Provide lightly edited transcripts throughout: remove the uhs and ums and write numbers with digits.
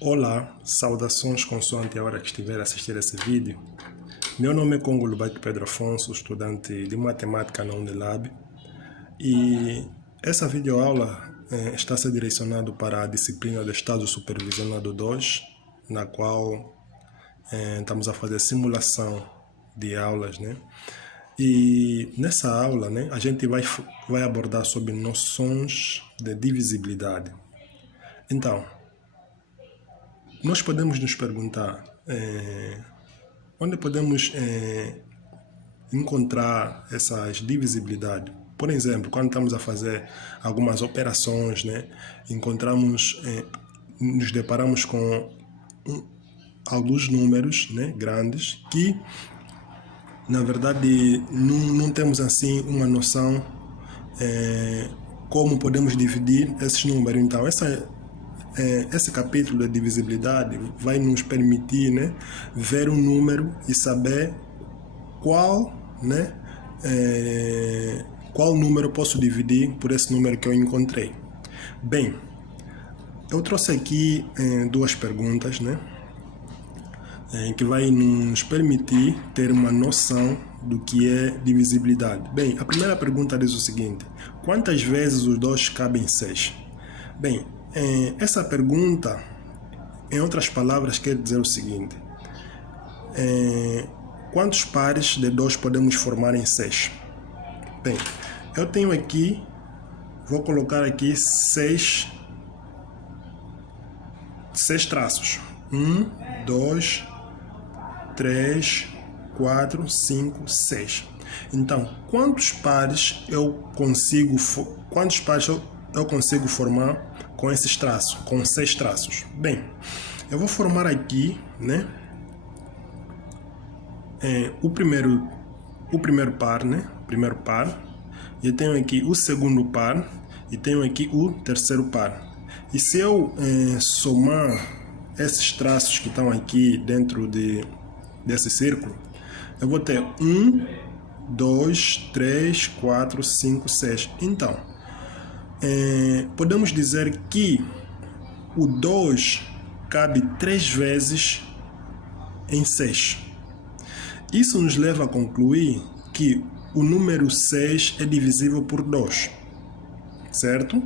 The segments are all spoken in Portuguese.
Olá, saudações consoante a hora que estiver a assistir esse vídeo. Meu nome é Congo Lubaito Pedro Afonso, estudante de matemática na Unilab. E essa videoaula está a ser direcionada para a disciplina de Estado Supervisionado 2, na qual estamos a fazer simulação de aulas, né? E nessa aula, né, a gente vai abordar sobre noções de divisibilidade. Então, nós podemos nos perguntar onde podemos encontrar essas divisibilidades. Por exemplo, quando estamos a fazer algumas operações, né, nos deparamos com alguns números, né, grandes que, na verdade, não temos assim uma noção como podemos dividir esses números. Então, esse capítulo da divisibilidade vai nos permitir, né, ver um número e saber qual número eu posso dividir por esse número que eu encontrei. Bem, eu trouxe aqui duas perguntas, né, que vai nos permitir ter uma noção do que é divisibilidade. Bem, a primeira pergunta diz o seguinte: quantas vezes os 2 cabem em 6? Bem, essa pergunta, em outras palavras, quer dizer o seguinte: quantos pares de 2 podemos formar em 6? Bem, eu tenho aqui, vou colocar aqui 6 traços. 1, 2, 3, 4, 5, 6. Então, quantos pares eu consigo formar com esses traços, com 6 traços? Bem, eu vou formar aqui, né, o primeiro par, né, primeiro par. Eu tenho aqui o segundo par e tenho aqui o terceiro par. E se eu somar esses traços que estão aqui dentro desse círculo, eu vou ter 1, 2, 3, 4, 5, 6. Então, podemos dizer que o 2 cabe 3 vezes em 6. Isso nos leva a concluir que o número 6 é divisível por 2, certo?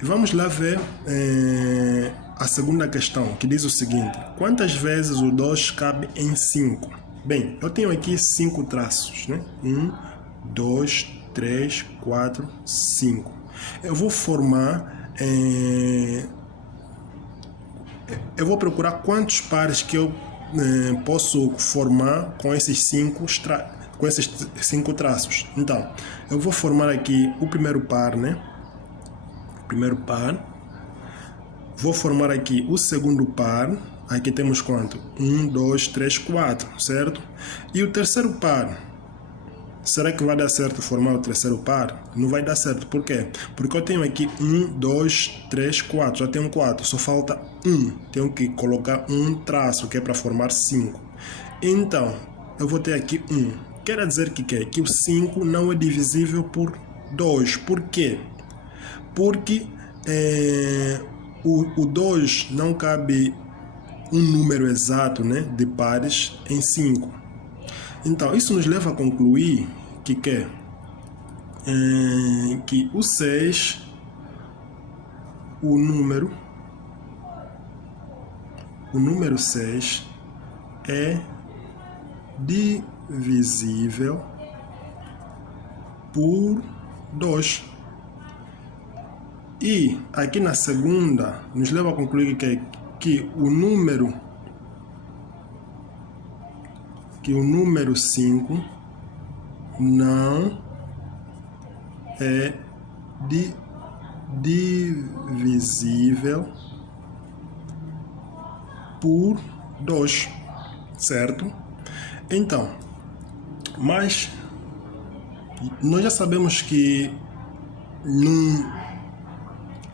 E vamos lá ver a segunda questão, que diz o seguinte: quantas vezes o 2 cabe em 5? Bem, eu tenho aqui 5 traços, né? 1, 2, 3, 4, 5. Eu vou formar... eu vou procurar quantos pares que eu posso formar com esses 5 traços. Então, eu vou formar aqui o primeiro par, né? Primeiro par. Vou formar aqui o segundo par. Aqui temos quanto? 1, 2, 3, 4, certo? E o terceiro par. Será que vai dar certo formar o terceiro par? Não vai dar certo. Por quê? Porque eu tenho aqui 1, 2, 3, 4. Já tenho 4. Só falta 1. Tenho que colocar um traço, que é para formar 5. Então, eu vou ter aqui 1. Quer dizer que o 5 não é divisível por 2. Por quê? Porque o 2 não cabe um número exato, né, de pares em 5. Então, isso nos leva a concluir que o 6, o número 6 é divisível por 2. E aqui na segunda, nos leva a concluir que o número 5 não é divisível por 2, certo? Então, mas nós já sabemos que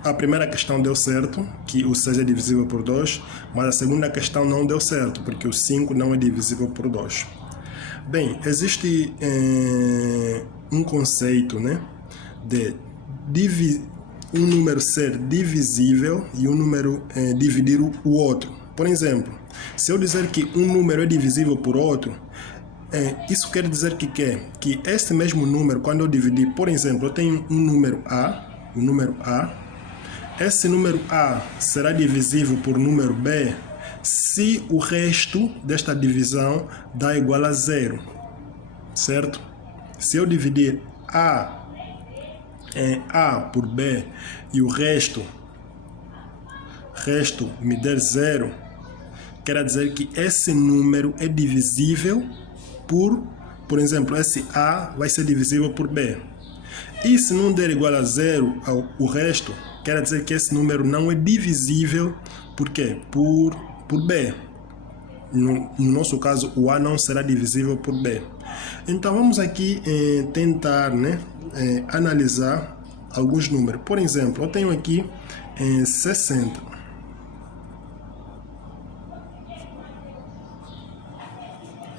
a primeira questão deu certo, que o 6 é divisível por 2, mas a segunda questão não deu certo, porque o 5 não é divisível por 2. Bem, existe um conceito, né, de um número ser divisível e um número dividir o outro. Por exemplo, se eu dizer que um número é divisível por outro, isso quer dizer que este mesmo número, quando eu dividir, por exemplo, eu tenho um número A, esse número A será divisível por número B se o resto desta divisão dá igual a 0, certo? Se eu dividir A em A por B e o resto me der 0, quer dizer que esse número é divisível por exemplo, esse A vai ser divisível por B. E se não der igual a 0 o resto, quer dizer que esse número não é divisível, por quê? Por B. No nosso caso, o A não será divisível por B. Então, vamos aqui tentar analisar alguns números. Por exemplo, eu tenho aqui 60.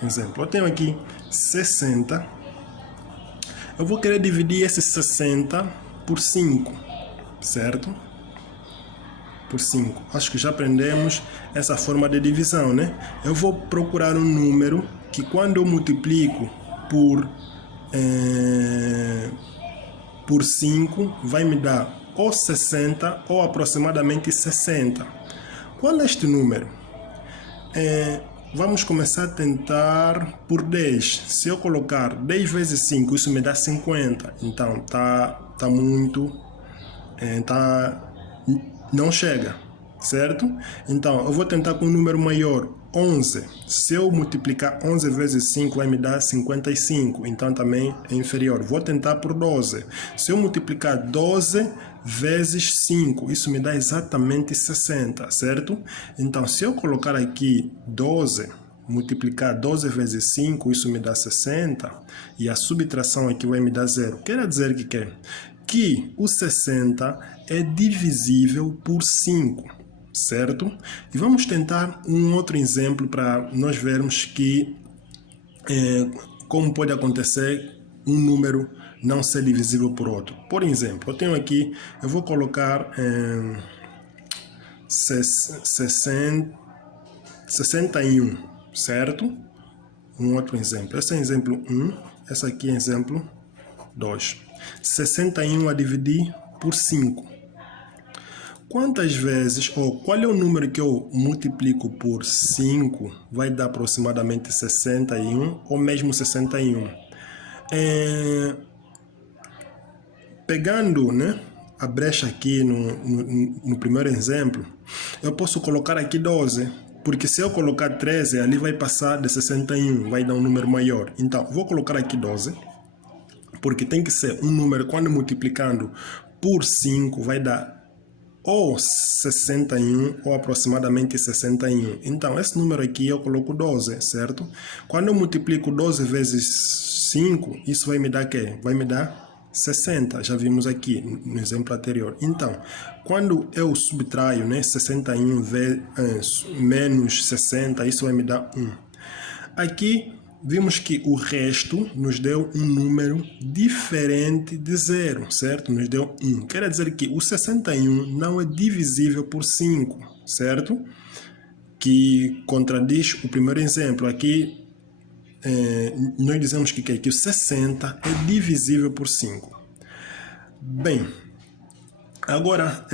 Exemplo, eu tenho aqui 60. Eu vou querer dividir esse 60 por 5, certo? Por 5. Acho que já aprendemos essa forma de divisão, né? Eu vou procurar um número que quando eu multiplico por 5, vai me dar ou 60 ou aproximadamente 60. Qual é este número? Vamos começar a tentar por 10. Se eu colocar 10 vezes 5, isso me dá 50. Então, tá muito... não chega, certo? Então, eu vou tentar com um número maior, 11. Se eu multiplicar 11 vezes 5, vai me dar 55. Então, também é inferior. Vou tentar por 12. Se eu multiplicar 12 vezes 5, isso me dá exatamente 60, certo? Então, se eu colocar aqui 12, multiplicar 12 vezes 5, isso me dá 60, e a subtração aqui vai me dar 0. Quer dizer que o 60 é divisível por 5, certo? E vamos tentar um outro exemplo para nós vermos como pode acontecer um número não ser divisível por outro. Por exemplo, eu tenho aqui, eu vou colocar 61, certo? Um outro exemplo. Esse é exemplo 1, esse aqui é exemplo 2. 61 a dividir por 5. Quantas vezes, ou qual é o número que eu multiplico por 5 vai dar aproximadamente 61 ou mesmo 61? Pegando a brecha aqui no primeiro exemplo, eu posso colocar aqui 12, porque se eu colocar 13, ali vai passar de 61, vai dar um número maior. Então, vou colocar aqui 12, porque tem que ser um número, quando multiplicando por 5, vai dar ou 61 ou aproximadamente 61. Então, esse número aqui eu coloco 12, certo? Quando eu multiplico 12 vezes 5, isso vai me dar o quê? Vai me dar 60, já vimos aqui no exemplo anterior. Então, quando eu subtraio 61 menos 60, isso vai me dar 1. Aqui, vimos que o resto nos deu um número diferente de 0, certo? Nos deu 1. Quer dizer que o 61 não é divisível por 5, certo? Que contradiz o primeiro exemplo. Aqui, nós dizemos que o 60 é divisível por 5. Bem, agora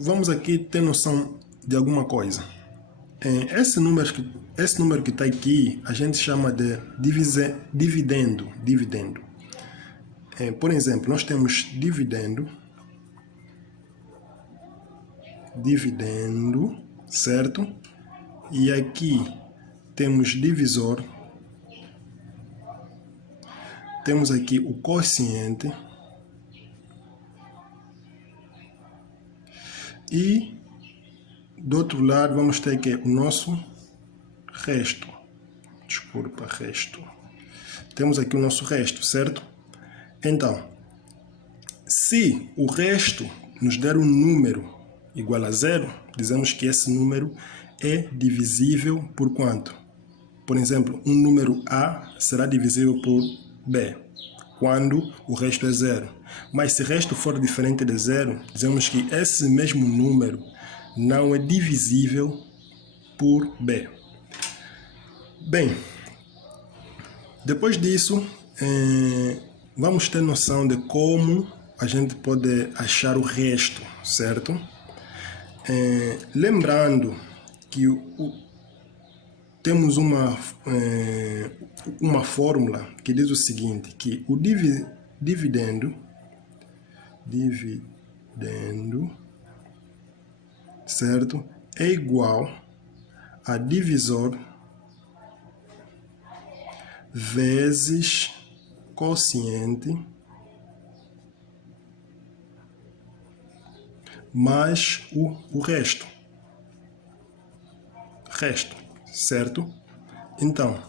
vamos aqui ter noção de alguma coisa. Esse número que está aqui, a gente chama de dividendo. Por exemplo, nós temos dividendo, certo? E aqui temos divisor. Temos aqui o quociente. E do outro lado vamos ter aqui o nosso resto. Desculpa, resto. Temos aqui o nosso resto, certo? Então, se o resto nos der um número igual a 0, dizemos que esse número é divisível por quanto? Por exemplo, um número A será divisível por B. quando o resto é zero. Mas se o resto for diferente de zero, dizemos que esse mesmo número não é divisível por b. Bem, depois disso, vamos ter noção de como a gente pode achar o resto, certo? Lembrando que temos uma fórmula que diz o seguinte, que o dividendo, certo, é igual a divisor vezes quociente mais o resto, certo? Então,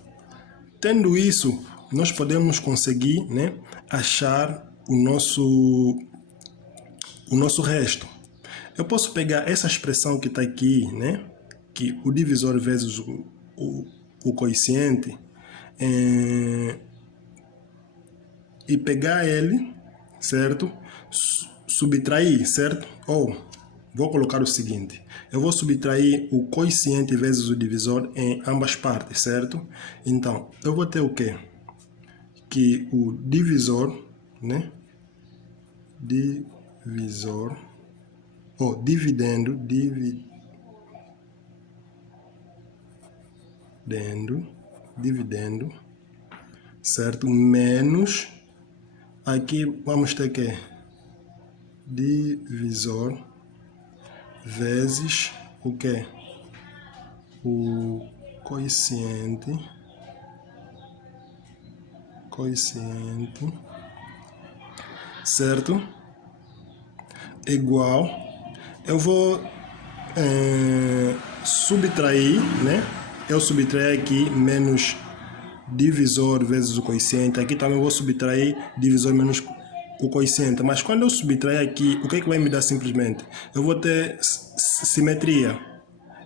tendo isso, nós podemos conseguir, né, achar o nosso resto. Eu posso pegar essa expressão que está aqui, né, que o divisor vezes o quociente, e pegar ele, certo? Subtrair, certo? Ou vou colocar o seguinte, eu vou subtrair o quociente vezes o divisor em ambas partes, certo? Então, eu vou ter o quê? Que o divisor, né? Dividendo, certo? Menos, aqui vamos ter que divisor vezes o que? O quociente, certo? Igual, eu vou subtrair, né? Eu subtrair aqui menos divisor vezes o quociente. Aqui também vou subtrair divisor menos o quociente. Mas quando eu subtrair aqui, o que é que vai me dar simplesmente? Eu vou ter simetria.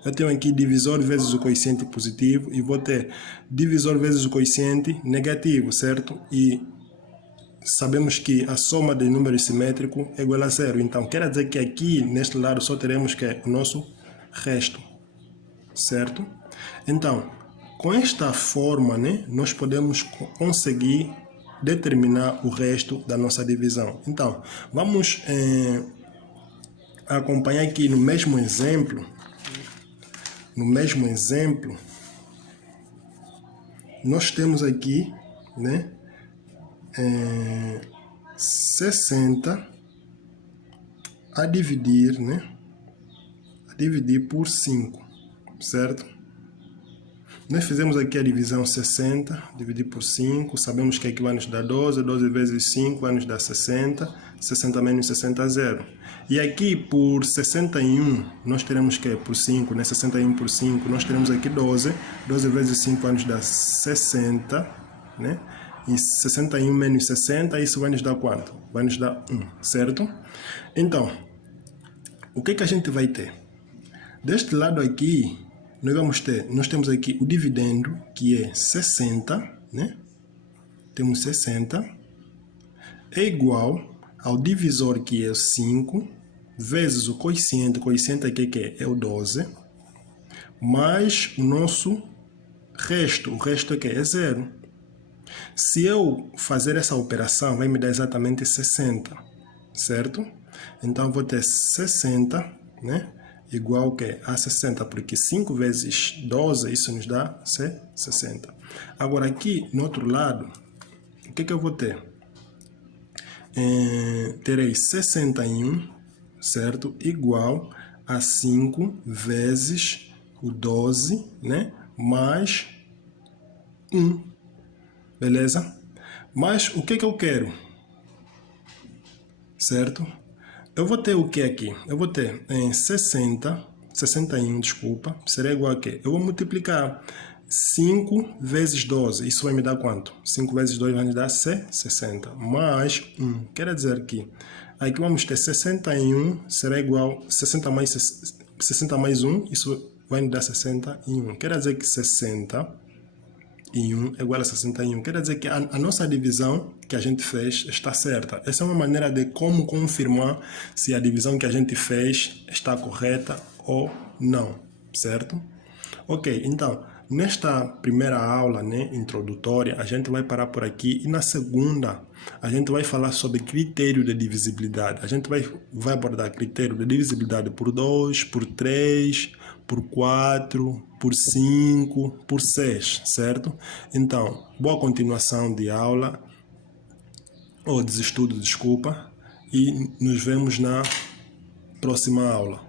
Eu tenho aqui divisor vezes o quociente positivo e vou ter divisor vezes o quociente negativo, certo? E sabemos que a soma de números simétricos é igual a zero. Então, quer dizer que aqui, neste lado, só teremos que o nosso resto, certo? Então, com esta forma, né, nós podemos conseguir determinar o resto da nossa divisão. Então, vamos acompanhar aqui no mesmo exemplo. Nós temos aqui, né, 60 a dividir, né, por 5, certo? Nós fizemos aqui a divisão 60, dividir por 5, sabemos que aqui vai nos dar 12, 12 vezes 5 vai nos dar 60, 60 menos 60 é 0. E aqui por 61, nós teremos que por 5, né? 61 por 5, nós teremos aqui 12, 12 vezes 5 vai nos dar 60, né? E 61 menos 60, isso vai nos dar quanto? Vai nos dar 1, certo? Então, o que a gente vai ter? Deste lado aqui, nós temos aqui o dividendo, que é 60, né? Temos 60, é igual ao divisor, que é 5, vezes o quociente aqui que é o 12, mais o nosso resto. O resto aqui é 0. Se eu fazer essa operação, vai me dar exatamente 60, certo? Então, vou ter 60, né? Igual que a 60, porque 5 vezes 12, isso nos dá 60. Agora, aqui, no outro lado, o que eu vou ter? Terei 61, certo? Igual a 5 vezes o 12, né? Mais 1, beleza? Mas o que eu quero? Certo? Eu vou ter o que aqui? Eu vou ter 61, desculpa, será igual a quê? Eu vou multiplicar 5 vezes 12, isso vai me dar quanto? 5 vezes 2 vai me dar 60, mais 1. Quer dizer que aqui vamos ter 61, será igual a 60 mais 1, isso vai me dar 61. Quer dizer que 60 em 1 é igual a 61. Quer dizer que a nossa divisão que a gente fez está certa. Essa é uma maneira de como confirmar se a divisão que a gente fez está correta ou não, certo? Ok, então, nesta primeira aula, né, introdutória, a gente vai parar por aqui e na segunda a gente vai falar sobre critério de divisibilidade. A gente vai abordar critério de divisibilidade por 2, por 3, por 4, por 5, por 6, certo? Então, boa continuação de aula, ou de estudo, desculpa, e nos vemos na próxima aula.